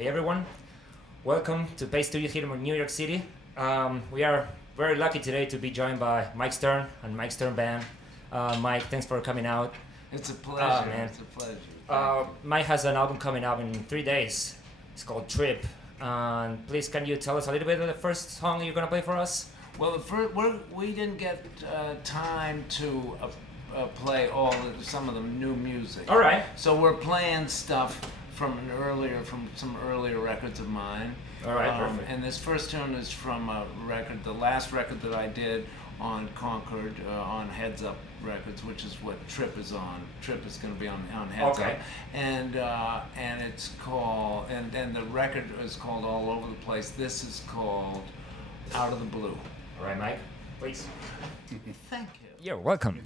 Hey everyone, welcome to Bay Studio here in New York City. We are very lucky today to be joined by Mike Stern and Mike Stern Band. Mike, thanks for coming out. It's a pleasure. Man. It's a pleasure. Mike has an album coming out in 3 days. It's called Trip. Please, can you tell us a little bit of the first song you're gonna play for us? Well, we didn't get time to play some of the new music. All right. So we're playing stuff from some earlier records of mine. All right, perfect. And this first tune is from a record, the last record that I did on Concord, on Heads Up Records, which is what Trip is on. Trip is going to be on Heads Okay. Up, and it's called, and the record is called All Over the Place. This is called Out of the Blue. All right, Mike, please. Thank you. You're welcome.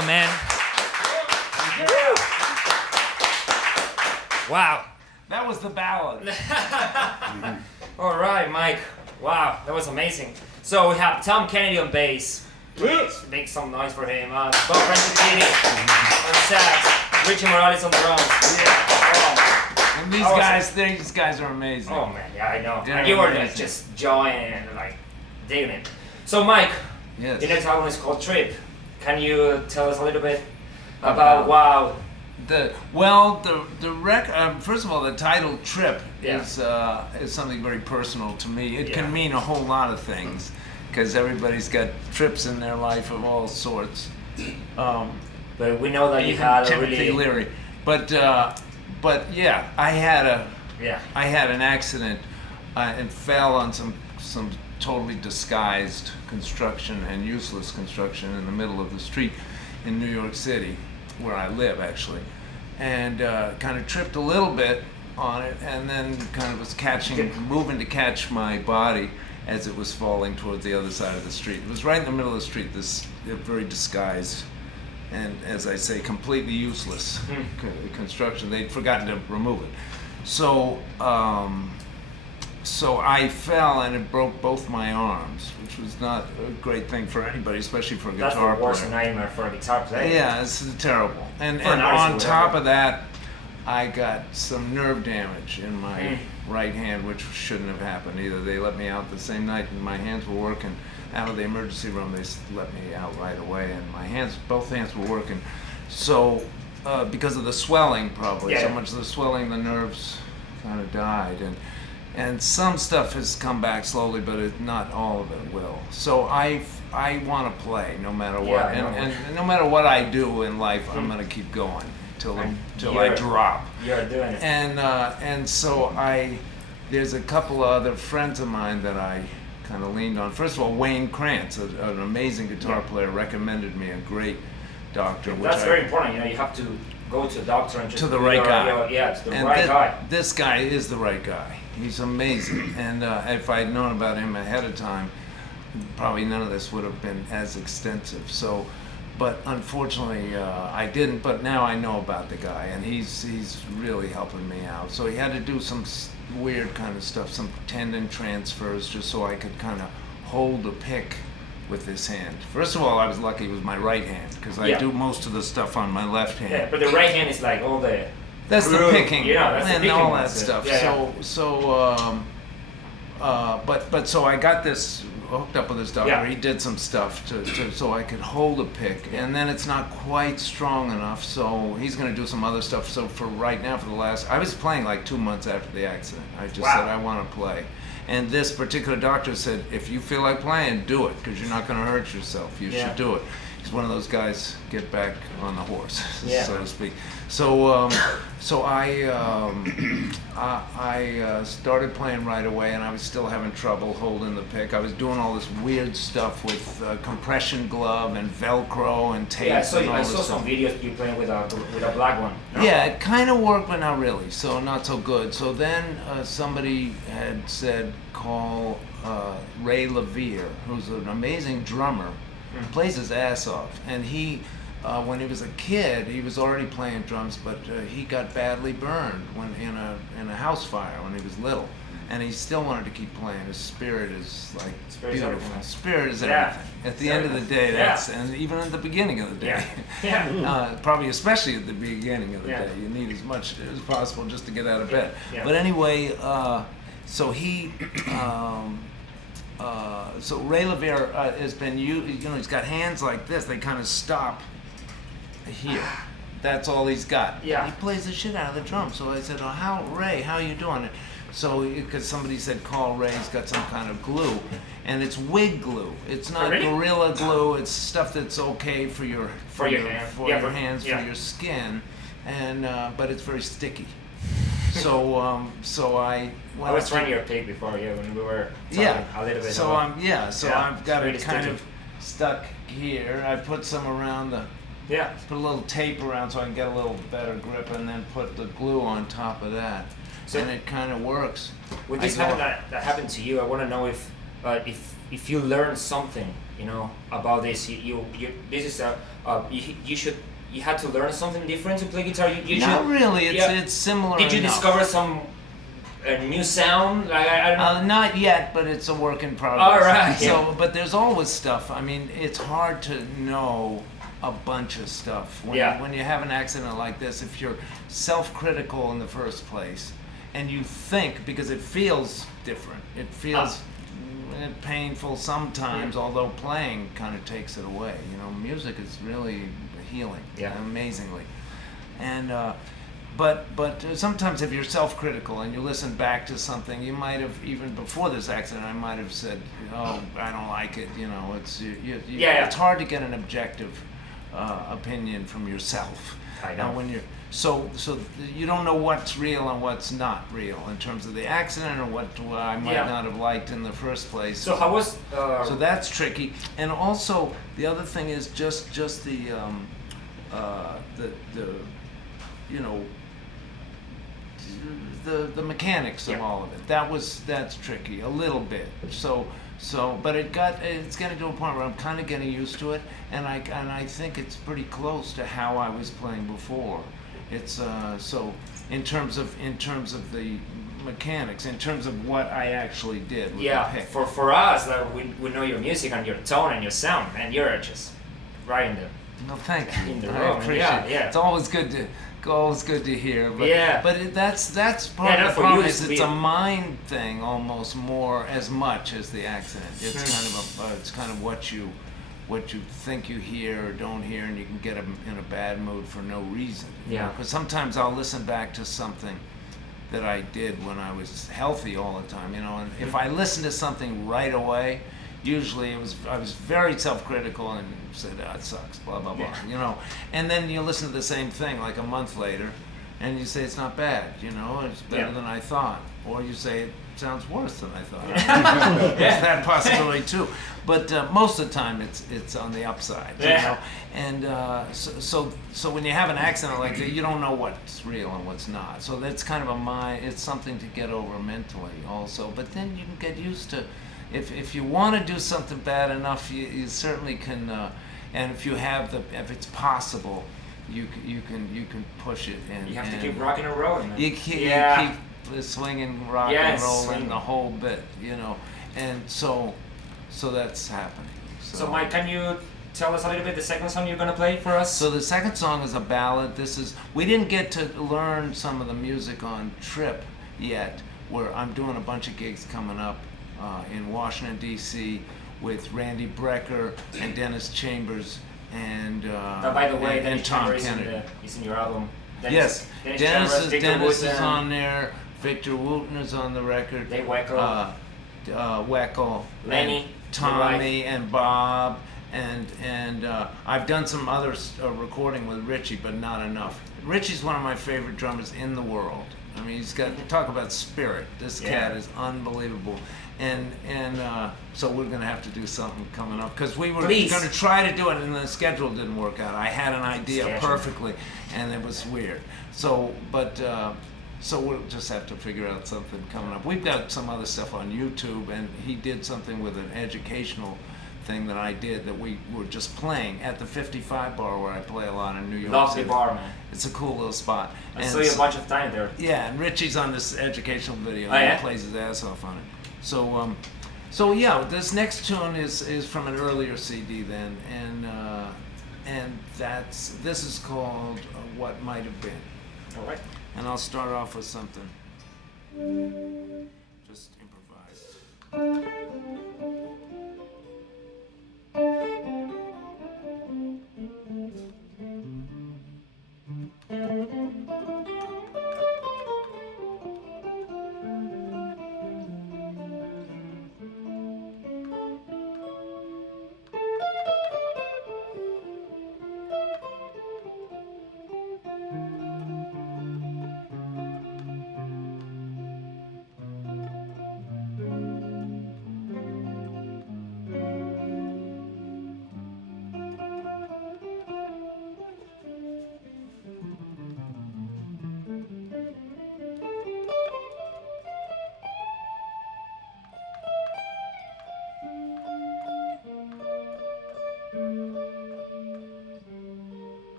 Bravo, man. Wow. That was the ballad. All right, Mike. Wow, that was amazing. So we have Tom Kennedy on bass. Please make some noise for him. Bob Franchittini on sax. Richie Morales on drums. Yeah. And these guys are amazing. Oh man, yeah, I know. They're And you were amazing. like just joining and like digging it. So Mike, Yes. the next album is called Trip. Can you tell us a little bit about wow? The record. First of all, the title "Trip" is something very personal to me. It can mean a whole lot of things, because everybody's got trips in their life of all sorts. But we know that you Even had a Timothy really Leary. But yeah, I had an accident and fell on some totally disguised construction and useless construction in the middle of the street in New York City, where I live actually, and kind of tripped a little bit on it, and then kind of was moving to catch my body as it was falling towards the other side of the street. It was right in the middle of the street, this very disguised and, as I say, completely useless construction. They'd forgotten to remove it. So I fell and it broke both my arms, which was not a great thing for anybody, especially for a guitar player. That's the worst nightmare for a guitar player. Yeah, it's terrible. And For an artist on or top whatever. of that, I got some nerve damage in my right hand, which shouldn't have happened either. They let me out the same night, and my hands were working. Out of the emergency room, they let me out right away, and both hands were working. So, because of the swelling, probably so much of the swelling, the nerves kind of died, and some stuff has come back slowly, but not all of it will. So I want to play no matter what, and no matter what I do in life, I'm going to keep going till I drop. You're doing it. And so there's a couple of other friends of mine that I kind of leaned on. First of all, Wayne Krantz, an amazing guitar player, recommended me, a great doctor. That's very important. You have to go to a doctor and just to the right guy. To the right guy. This guy is the right guy. He's amazing. And if I'd known about him ahead of time, probably none of this would have been as extensive. So, but unfortunately, I didn't. But now I know about the guy, and he's really helping me out. So he had to do some weird kind of stuff, some tendon transfers, just so I could kind of hold the pick with this hand. First of all, I was lucky it was my right hand, because I do most of the stuff on my left hand. Yeah, but the right hand is like all the... That's the picking, that's the and picking all one, that stuff. Yeah, So I got this hooked up with this doctor. Yeah. He did some stuff so I could hold a pick, and then it's not quite strong enough. So he's going to do some other stuff. So for right now, I was playing like 2 months after the accident. I just said I want to play, and this particular doctor said, if you feel like playing, do it, because you're not going to hurt yourself. You should do it. He's one of those guys, get back on the horse, so to speak. So I started playing right away, and I was still having trouble holding the pick. I was doing all this weird stuff with compression glove and Velcro and tape. Yeah, and all I this saw stuff. some videos you playing with a black one. No? Yeah, it kind of worked, but not really. So not so good. So then somebody had said, call Ray Levere, who's an amazing drummer. Plays his ass off, and he, when he was a kid, he was already playing drums, but he got badly burned when in a house fire when he was little, and he still wanted to keep playing. His spirit is like beautiful. Everything. Spirit is everything. At the end of the day, and even at the beginning of the day, probably especially at the beginning of the day, you need as much as possible just to get out of bed. But anyway, so he. So Ray Levere has been, he's got hands like this. They kind of stop here. That's all he's got. Yeah. He plays the shit out of the drum. So I said, Ray, how you doing? So, because somebody said, call Ray, he's got some kind of glue. And it's wig glue. It's not Gorilla Glue. It's stuff that's okay for your hands, for your skin. And, but it's very sticky. So I was trying your tape before, when we were talking a little bit. So I've got really it kind sticky. of stuck here. I put some around put a little tape around so I can get a little better grip, and then put the glue on top of that. And it kind of works. With this that happened to you, I want to know if you learned something about this. This is you had to learn something different to play guitar. Not really. It's similar. Did you discover some new sound? Like, I don't know. Not yet, but it's a work in progress. All right. So, but there's always stuff. I mean, it's hard to know a bunch of stuff when you have an accident like this. If you're self-critical in the first place, and you think, because it feels different, it feels painful sometimes. Although playing kind of takes it away. Music is really healing, amazingly, and but sometimes if you're self-critical and you listen back to something, you might have, even before this accident, I might have said, "Oh, I don't like it." It's hard to get an objective opinion from yourself. I know. When you're so you don't know what's real and what's not real in terms of the accident, or what I might not have liked in the first place. So how was? So that's tricky, and also the other thing is just the the mechanics of all of it. That's tricky a little bit. But it's getting to a point where I'm kind of getting used to it, and I think it's pretty close to how I was playing before. It's so in terms of the mechanics, in terms of what I actually did. With the pick. For us, we know your music and your tone and your sound, and you're just right in the. No, thank you. In the room. I appreciate it. Yeah. It's always good to hear. But that's part of the for problem. you It's a mind thing almost more as much as the accident. It's kind of what you think you hear or don't hear, and you can get in a bad mood for no reason. Because sometimes I'll listen back to something that I did when I was healthy all the time. And if I listen to something right away, usually I was very self-critical and said, it sucks, blah, blah, blah, And then you listen to the same thing like a month later, and you say, it's not bad, it's better than I thought. Or you say, it sounds worse than I thought. There's that possibility too. But most of the time, it's on the upside, And so when you have an accident like that, you don't know what's real and what's not. So that's kind of it's something to get over mentally also. But then you can get used to. If you want to do something bad enough, you certainly can, and if it's possible, you can push it. And you have to keep rocking and rolling. You keep swinging, rock and rolling the whole bit, and so that's happening. So Mike, can you tell us a little bit the second song you're gonna play for us? So the second song is a ballad. We didn't get to learn some of the music on Trip yet, where I'm doing a bunch of gigs coming up. In Washington, D.C. with Randy Brecker and Dennis Chambers and by the way, and Tom Kennedy. He's in your album. Dennis is on there. Victor Wooten is on the record. Dave Weckl. Weckl. Lenny. Tommy and Bob. And I've done some other recording with Richie, but not enough. Richie's one of my favorite drummers in the world. I mean, he's got, talk about spirit. This cat is unbelievable. And so we're going to have to do something coming up, because we were going to try to do it and the schedule didn't work out. I had an idea perfectly and it was weird. So we'll just have to figure out something coming up. We've got some other stuff on YouTube, and he did something with an educational thing that I did that we were just playing at the 55 bar where I play a lot in New York Lovely City. Bar, man. It's a cool little spot. I saw you a bunch of time there. Yeah, and Richie's on this educational video. He plays his ass off on it. So yeah, this next tune is from an earlier CD then, and this is called What Might Have Been. All right. And I'll start off with something. Just improvise.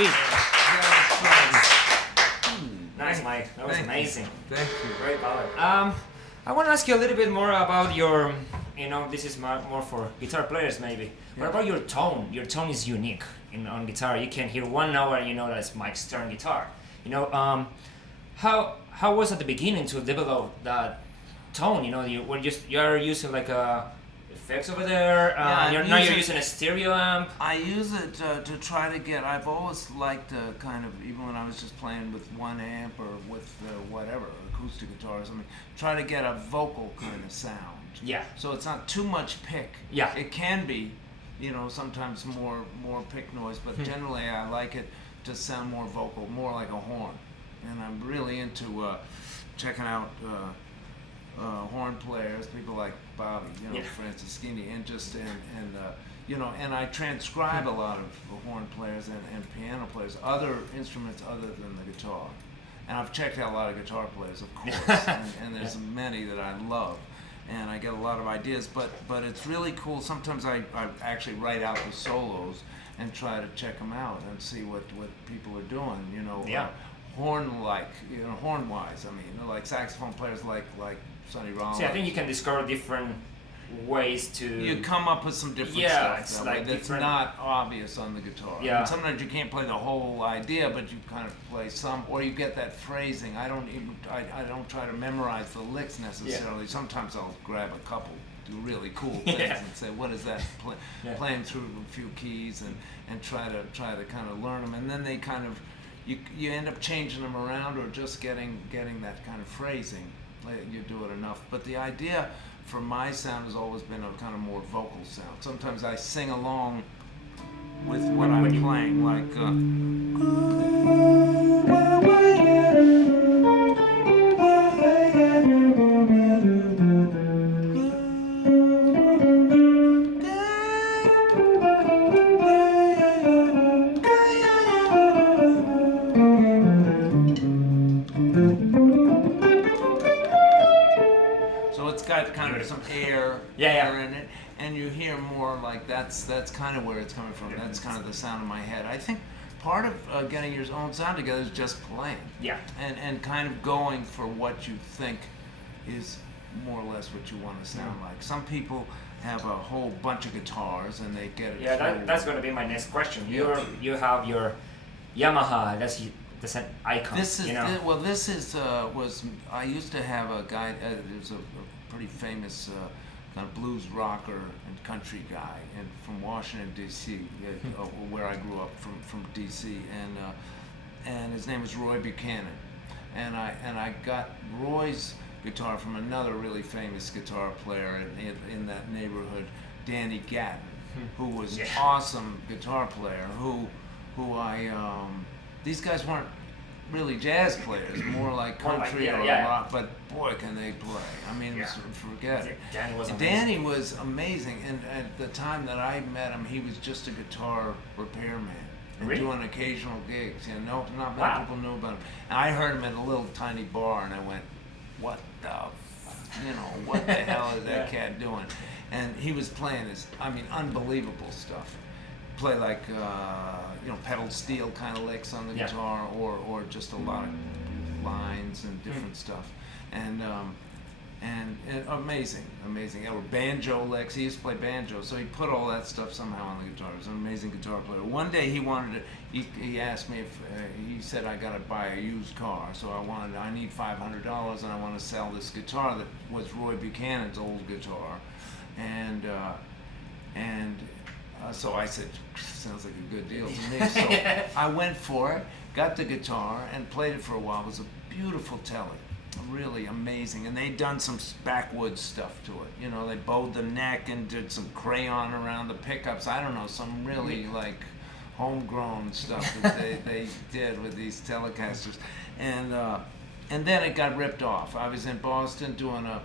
sweet. Nice, Mike. That was amazing. Thank you. Great ballad. I want to ask you a little bit more about your, this is more for guitar players maybe. What about your tone? Your tone is unique on guitar. You can hear one note and you know that's Mike's turn guitar. How was at the beginning to develop that tone? You're using like effects over there. You're using a stereo amp. I use it to try to get. I've always liked kind of, even when I was just playing with one amp or with whatever acoustic guitars. I mean, try to get a vocal kind of sound. Yeah. So it's not too much pick. Yeah. It can be, sometimes more pick noise, but generally I like it to sound more vocal, more like a horn. And I'm really into checking out horn players, people like Bobby, Franceschini, and I transcribe a lot of horn players and piano players, other instruments other than the guitar. And I've checked out a lot of guitar players, of course, and there's many that I love, and I get a lot of ideas. But it's really cool. Sometimes I actually write out the solos and try to check them out and see what people are doing. Horn-wise. I mean, like saxophone players like Sonny Rollins. See, I think you can discover different ways to. You come up with some different stuff that's not obvious on the guitar. Yeah. And sometimes you can't play the whole idea, but you kind of play some, or you get that phrasing. I don't try to memorize the licks necessarily. Yeah. Sometimes I'll grab a couple, do really cool things, and say, what is that? Playing through a few keys and try to kind of learn them, and then they kind of. You end up changing them around or just getting that kind of phrasing. You do it enough. But the idea for my sound has always been a kind of more vocal sound. Sometimes I sing along with what I'm playing, like... kind of some air in it, and you hear more like that's kind of where it's coming from. That's kind of the sound in my head. I think part of getting your own sound together is just playing. Yeah. And kind of going for what you think is more or less what you want to sound like. Some people have a whole bunch of guitars and they get it. Yeah, that's going to be my next question. You have your Yamaha. That's an icon. This is was I used to have a guy. There's a pretty famous kind of blues rocker and country guy, and from Washington D.C., where I grew up from D.C. And his name was Roy Buchanan, and I got Roy's guitar from another really famous guitar player in that neighborhood, Danny Gatton, who was an awesome guitar player. These guys weren't really jazz players, more like country or rock, but boy, can they play. I mean, forget it. Danny was amazing, and at the time that I met him, he was just a guitar repairman and doing occasional gigs. Not many people knew about him. And I heard him at a little tiny bar, and I went, what the hell is that cat doing? And he was playing this, unbelievable stuff. Play like pedal steel kind of licks on the guitar, or just a lot of lines and different stuff, and amazing, or banjo licks. He used to play banjo, so he put all that stuff somehow on the guitar. He was an amazing guitar player. One day he asked me if he said I got to buy a used car, so I need $500 and I want to sell this guitar that was Roy Buchanan's old guitar, and so I said, sounds like a good deal to me. So I went for it, got the guitar, and played it for a while. It was a beautiful telly, really amazing. And they'd done some backwoods stuff to it. They bowed the neck and did some crayon around the pickups. I don't know, some really homegrown stuff that they did with these Telecasters. And then it got ripped off. I was in Boston doing a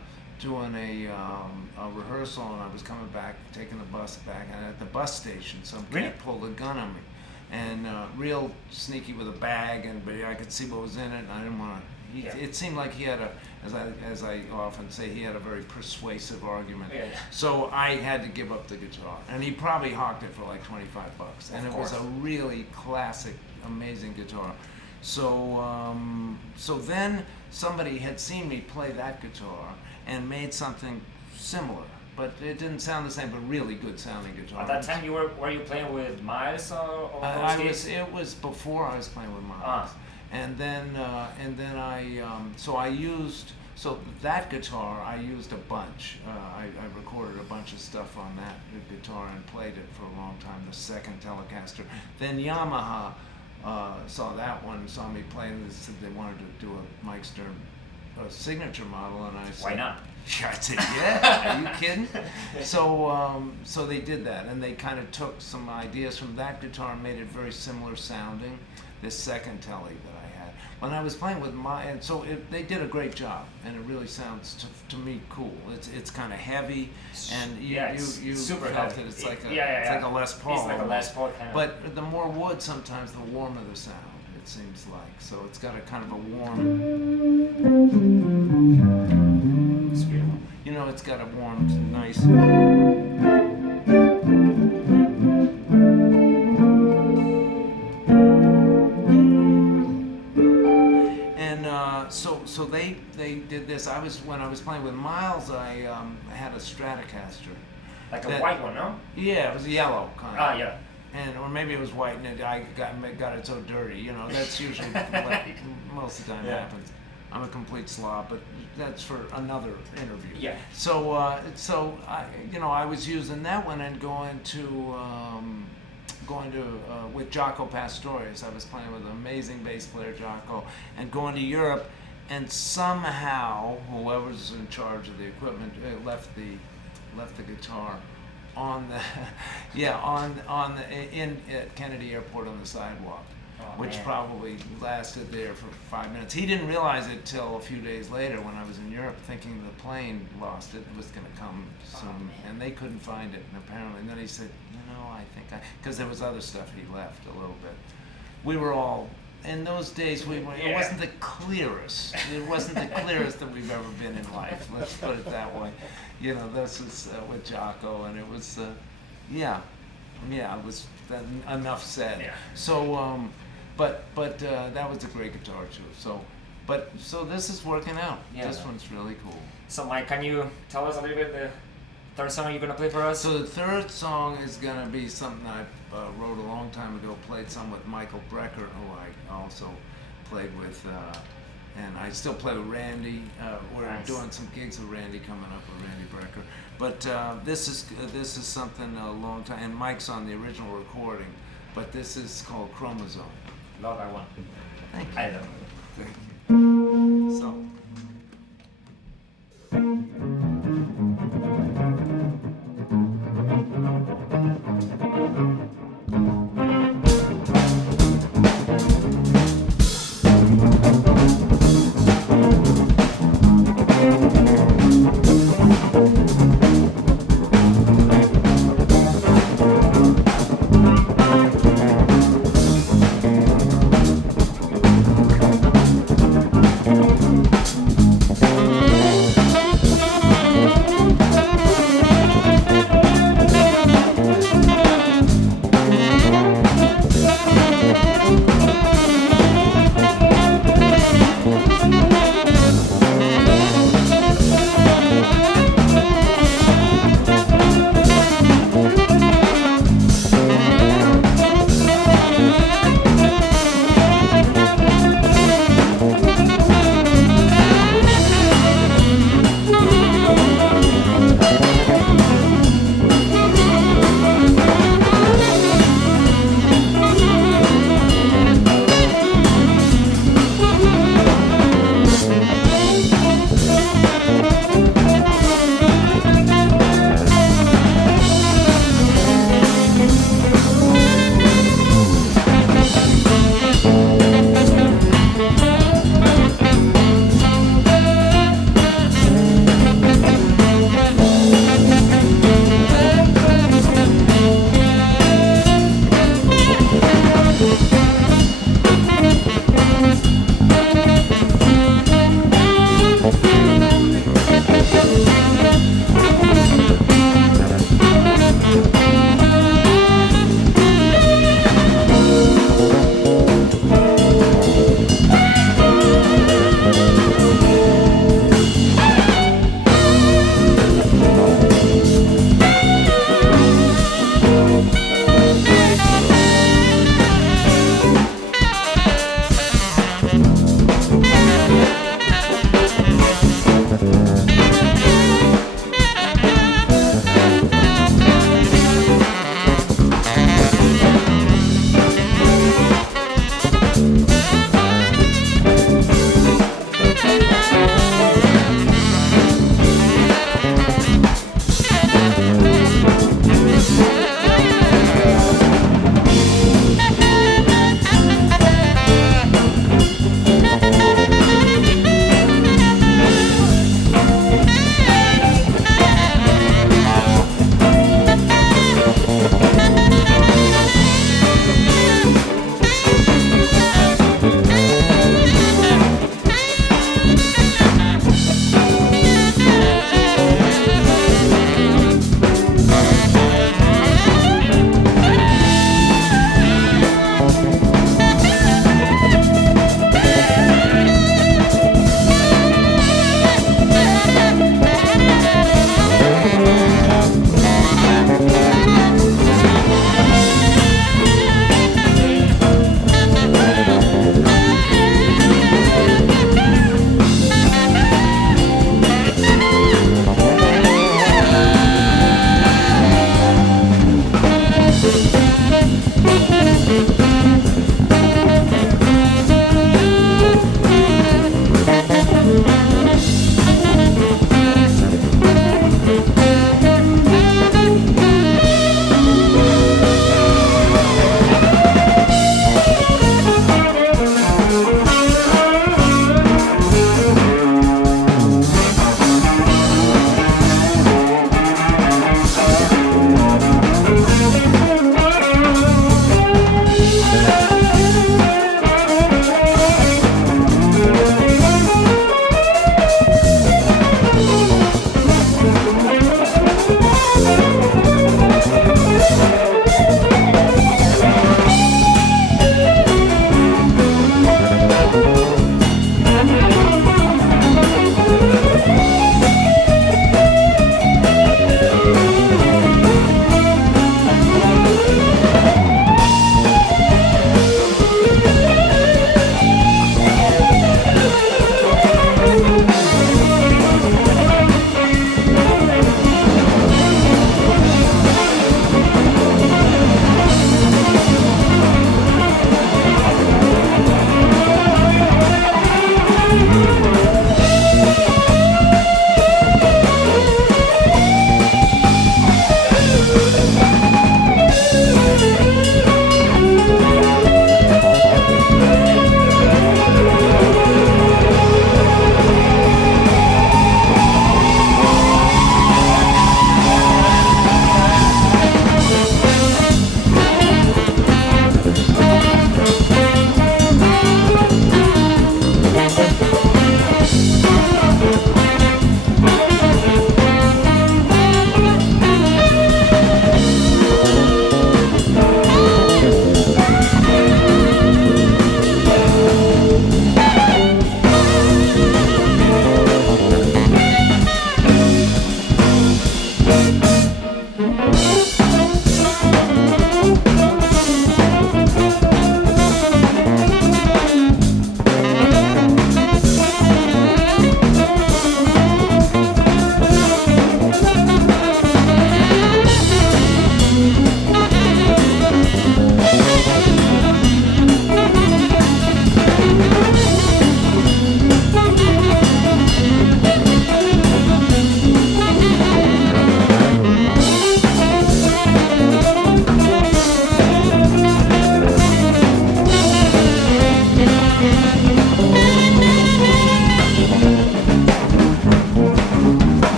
rehearsal, and I was coming back, taking the bus back, and at the bus station, some cat pulled a gun on me, and real sneaky with a bag, but I could see what was in it, and I didn't want to. It seemed like he had as I often say, he had a very persuasive argument. Yeah. So I had to give up the guitar, and he probably hawked it for like $25, and it was a really classic, amazing guitar. So then somebody had seen me play that guitar and made something similar. But it didn't sound the same, but really good sounding guitar. At that time, were you playing with Miles or it was before I was playing with Miles, and then I used that guitar I used a bunch. I recorded a bunch of stuff on that guitar and played it for a long time. The second Telecaster. Then Yamaha saw that one, saw me playing this. They wanted to do a Mike Stern signature model, and I said, why not? I said, yeah, are you kidding? So they did that, and they kind of took some ideas from that guitar and made it very similar sounding. This second Tele that I had when I was playing with they did a great job, and it really sounds to me cool. It's kind of heavy, and you super felt heavy. it. It's like a Les Paul. It's like a Les Paul kind of. But the more wood, sometimes the warmer the sound. It seems like so. It's got a kind of a warm. It's beautiful. You know, it's got a warm, nice. And so they did this. When I was playing with Miles, I had a Stratocaster. Like a white one, no? Yeah, it was yellow kind of. Ah, yeah. Or maybe it was white, and I got it so dirty. You know, that's usually what most of the time happens. I'm a complete slob, but that's for another interview. Yeah. So I was using that one and going to with Jaco Pastorius. I was playing with an amazing bass player, Jaco, and going to Europe, and somehow whoever's in charge of the equipment left the guitar on the at Kennedy Airport on the sidewalk. Which probably lasted there for 5 minutes. He didn't realize it till a few days later when I was in Europe, thinking the plane lost it. It was going to come soon, and they couldn't find it. And apparently, and then he said, because there was other stuff he left a little bit. We were all in those days. It wasn't the clearest. It wasn't the clearest that we've ever been in life. Let's put it that way. This was with Jaco, and it was, it was enough said. Yeah. So. But that was a great guitar too. So this is working out. Yeah. This one's really cool. So Mike, can you tell us a little bit the third song you're gonna play for us? So the third song is gonna be something I wrote a long time ago. Played some with Michael Brecker, who I also played with, and I still play with Randy. We're doing some gigs with Randy coming up with Randy Brecker. But this is something a long time. And Mike's on the original recording, but this is called Chromazone. Love that one. Thank you. I love it. Thank you. So.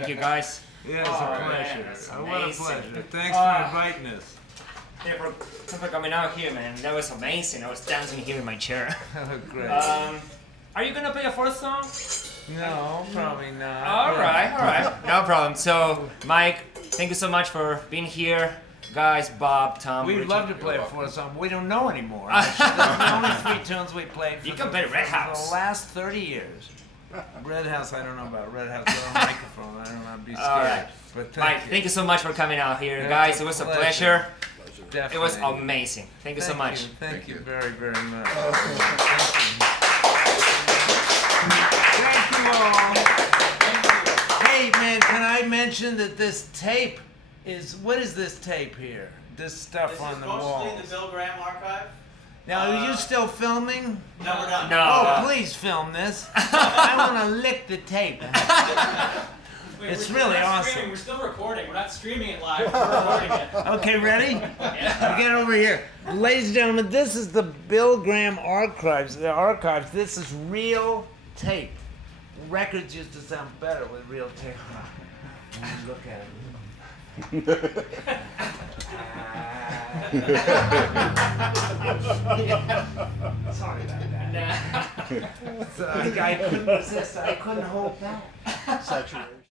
Thank you, guys. Yeah, it's a pleasure. that's What a amazing. pleasure. Thanks for inviting us. Yeah, for coming out here, man. That was amazing. I was dancing here in my chair. Great. Are you gonna play a fourth song? No, probably not. All right. No problem. So, Mike, thank you so much for being here. Guys, Bob, Tom, We'd Richie. love to play a fourth song, but we don't know anymore. There's only 3 tunes we played for You can play Red for House. the last 30 years. Red House, I don't know about Red House. Without a microphone, I don't know. I'd be scared. All right. But Mike, thank you so much for coming out here. Yeah, Guys, it's it was a pleasure. pleasure. Definitely. It was amazing. Thank you so much. Thank you very, very much. Thank you all. Hey, man, can I mention that this tape is, what is this tape here? This stuff This on is the mostly wall. the Bill Graham archive. Now, are you still filming? No, we're done. No. Oh, please film this. I want to lick the tape. Wait, It's we're really not awesome. streaming, we're still recording. We're not streaming it live. We're recording it. Okay, ready? Get over here. Ladies and gentlemen, this is the Bill Graham archives. The archives. This is real tape. Records used to sound better with real tape. Look at it. Sorry about that. So I couldn't resist. I couldn't hold back. Saturation.